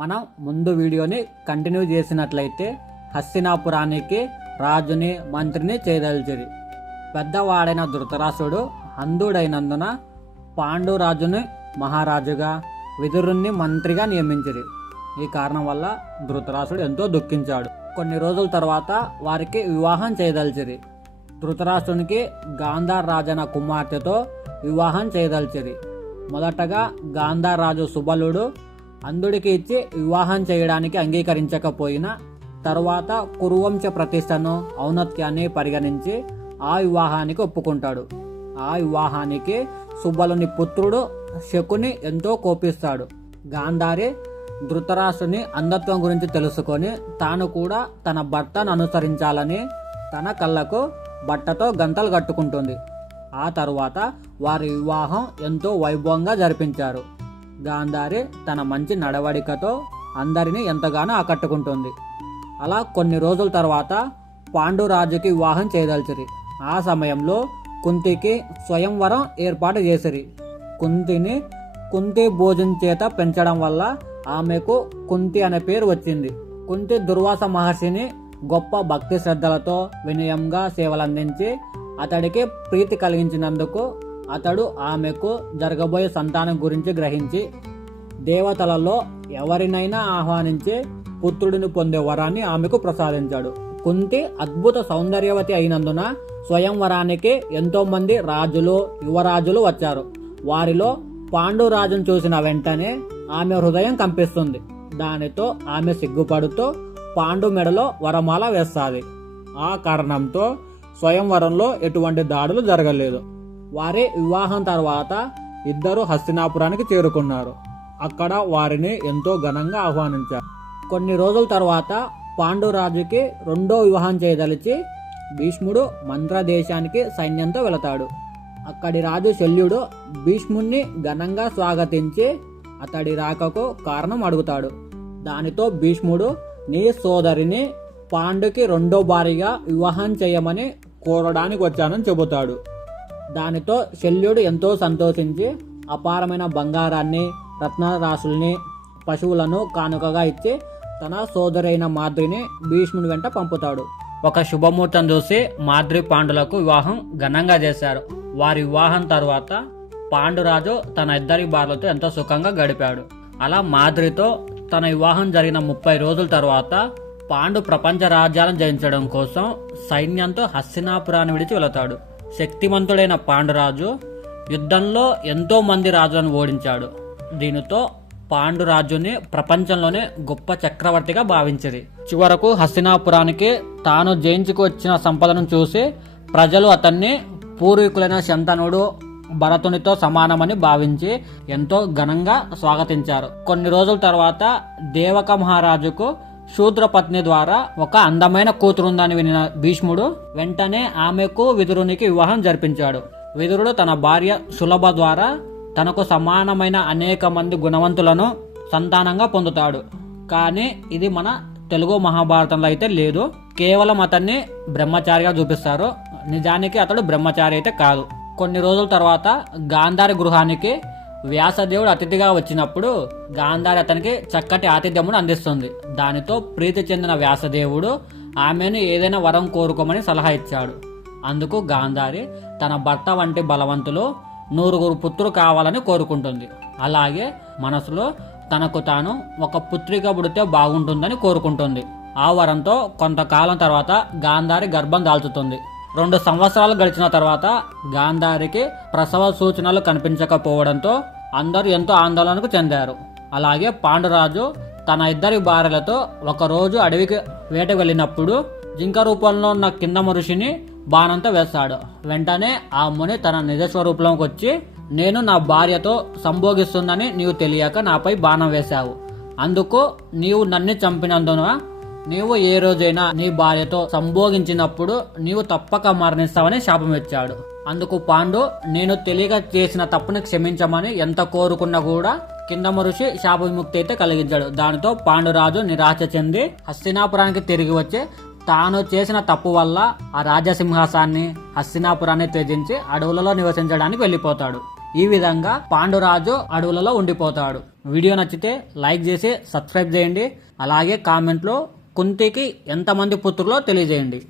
మనం ముందు వీడియోని కంటిన్యూ చేసినట్లయితే హస్తినాపురానికి రాజుని మంత్రిని చేయదలిచిరి పెద్దవాడైన ధృతరాసుడు అంధుడైనందున పాండురాజుని మహారాజుగా విదురుణ్ణి మంత్రిగా నియమించిరి. ఈ కారణం వల్ల ధృతరాసుడు ఎంతో దుఃఖించాడు. కొన్ని రోజుల తర్వాత వారికి వివాహం చేయదలిచిరి ధృతరాష్ట్రునికి గాంధార్ రాజన కుమార్తెతో వివాహం చేయదలిచిరి మొదటగా గాంధార్ రాజు సుబలుడు అంధుడికి ఇచ్చి వివాహం చేయడానికి అంగీకరించకపోయినా తరువాత కురువంశ ప్రతిష్టను ఔన్నత్యాన్ని పరిగణించి ఆ వివాహానికి ఒప్పుకుంటాడు. ఆ వివాహానికి సుబ్బలుని పుత్రుడు శకుని ఎంతో కోపిస్తాడు. గాంధారి ధృతరాష్ట్రుని అంధత్వం గురించి తెలుసుకొని తాను కూడా తన భర్తను అనుసరించాలని తన కళ్ళకు బట్టతో గంతలు కట్టుకుంటుంది. ఆ తరువాత వారి వివాహం ఎంతో వైభవంగా జరిపించారు. గాంధారి తన మంచి నడవడికతో అందరినీ ఎంతగానో ఆకట్టుకుంటుంది. అలా కొన్ని రోజుల తర్వాత పాండురాజుకి వివాహం చేయదలిచిరి. ఆ సమయంలో కుంతికి స్వయంవరం ఏర్పాటు చేసిరి. కుంతిని కుంతి భోజనం చేత పెంచడం వల్ల ఆమెకు కుంతి అనే పేరు వచ్చింది. కుంతి దుర్వాస మహర్షిని గొప్ప భక్తి శ్రద్ధలతో వినయంగా సేవలందించి అతడికి ప్రీతి కలిగించినందుకు అతడు ఆమెకు జరగబోయే సంతానం గురించి గ్రహించి దేవతలలో ఎవరినైనా ఆహ్వానించి పుత్రుడిని పొందే వరాన్ని ఆమెకు ప్రసాదించాడు. కుంతి అద్భుత సౌందర్యవతి అయినందున స్వయంవరానికి ఎంతోమంది రాజులు యువరాజులు వచ్చారు. వారిలో పాండురాజును చూసిన వెంటనే ఆమె హృదయం కంపిస్తుంది. దానితో ఆమె సిగ్గుపడుతూ పాండు మెడలో వరమాల వేస్తుంది. ఆ కారణంతో స్వయంవరంలో ఎటువంటి దాడులు జరగలేదు. వారి వివాహం తర్వాత ఇద్దరు హస్తినాపురానికి చేరుకున్నారు. అక్కడ వారిని ఎంతో ఘనంగా ఆహ్వానించారు. కొన్ని రోజుల తర్వాత పాండురాజుకి రెండో వివాహం చేయదలిచి భీష్ముడు మంత్రదేశానికి సైన్యంతో వెళతాడు. అక్కడి రాజు శల్యుడు భీష్ముణ్ణి ఘనంగా స్వాగతించి అతడి రాకకు కారణం అడుగుతాడు. దానితో భీష్ముడు నీ సోదరిని పాండుకి రెండో భారీగా వివాహం చేయమని కోరడానికి వచ్చానని చెబుతాడు. దానితో శల్యుడు ఎంతో సంతోషించి అపారమైన బంగారాన్ని రత్నరాశుల్ని పశువులను కానుకగా ఇచ్చి తన సోదరైన మాద్రిని భీష్ముడి వెంట పంపుతాడు. ఒక శుభముహూర్తం చూసి మాద్రి పాండులకు వివాహం ఘనంగా చేశారు. వారి వివాహం తర్వాత పాండురాజు తన ఇద్దరి భార్యలతో ఎంతో సుఖంగా గడిపాడు. అలా మాద్రితో తన వివాహం జరిగిన ముప్పై రోజుల తర్వాత పాండు ప్రపంచ రాజ్యాలను జయించడం కోసం సైన్యంతో హస్తినాపురాన్ని విడిచి వెళతాడు. శక్తిమంతుడైన పాండురాజు యుద్ధంలో ఎంతో మంది రాజులను ఓడించాడు. దీనితో పాండురాజుని ప్రపంచంలోనే గొప్ప చక్రవర్తిగా భావించింది చివరకు హస్తినాపురానికి తాను జయించుకు వచ్చిన సంపదను చూసి ప్రజలు అతన్ని పూర్వీకులైన శంతనుడు భరతునితో సమానమని భావించి ఎంతో ఘనంగా స్వాగతించారు. కొన్ని రోజుల తర్వాత దేవక మహారాజుకు శూద్రపత్ని ద్వారా ఒక అందమైన కూతురుందని వినిన భీష్ముడు వెంటనే ఆమెకు విదురునికి వివాహం జరిపించాడు. విదురుడు తన భార్య సులభ ద్వారా తనకు సమానమైన అనేక మంది గుణవంతులను సంతానంగా పొందుతాడు. కానీ ఇది మన తెలుగు మహాభారతంలో అయితే లేదు. కేవలం అతన్ని బ్రహ్మచారిగా చూపిస్తారు. నిజానికి అతడు బ్రహ్మచారి అయితే కాదు. కొన్ని రోజుల తర్వాత గాంధారి గృహానికి వ్యాసదేవుడు అతిథిగా వచ్చినప్పుడు గాంధారి అతనికి చక్కటి ఆతిథ్యమును అందిస్తుంది. దానితో ప్రీతి చెందిన వ్యాసదేవుడు ఆమెను ఏదైనా వరం కోరుకోమని సలహా ఇచ్చాడు. అందుకు గాంధారి తన భర్త వంటి బలవంతులు నూరుగురు పుత్రులు కావాలని కోరుకుంటుంది. అలాగే మనసులో తనకు తాను ఒక పుత్రిక పుడితే బాగుంటుందని కోరుకుంటుంది. ఆ వరంతో కొంతకాలం తర్వాత గాంధారి గర్భం దాల్చుతుంది. రెండు సంవత్సరాలు గడిచిన తర్వాత గాంధారికి ప్రసవ సూచనలు కనిపించకపోవడంతో అందరూ ఎంతో ఆందోళనకు చెందారు. అలాగే పాండురాజు తన ఇద్దరి భార్యలతో ఒకరోజు అడవికి వేటకు వెళ్ళినప్పుడు జింక రూపంలో ఉన్న కింద ఋషిని బాణంతో వేస్తాడు వెంటనే ఆ ముని తన నిజ స్వరూపంలోకి వచ్చి నేను నా భార్యతో సంభోగిస్తుందని నీవు తెలియక నాపై బాణం వేశావు. అందుకు నీవు నన్ను చంపినందున నీవు ఏ రోజైనా నీ భార్యతో సంభోగించినప్పుడు నీవు తప్పక మరణిస్తావని శాపం ఇచ్చాడు. అందుకు పాండు నేను తెలియక చేసిన తప్పుని క్షమించమని ఎంత కోరుకున్నా కూడా కింద మరుషి శాప విముక్తి అయితే కలిగించాడు. దానితో పాండురాజు నిరాశ చెంది హస్తినాపురానికి తిరిగి వచ్చి తాను చేసిన తప్పు వల్ల ఆ రాజసింహాసాన్ని హస్తినాపురాన్ని త్యజించి అడవులలో నివసించడానికి వెళ్ళిపోతాడు. ఈ విధంగా పాండురాజు అడవులలో ఉండిపోతాడు. వీడియో నచ్చితే లైక్ చేసి సబ్స్క్రైబ్ చేయండి. అలాగే కామెంట్లో కుంతికి ఎంతమంది పుత్రులో తెలియజేయండి.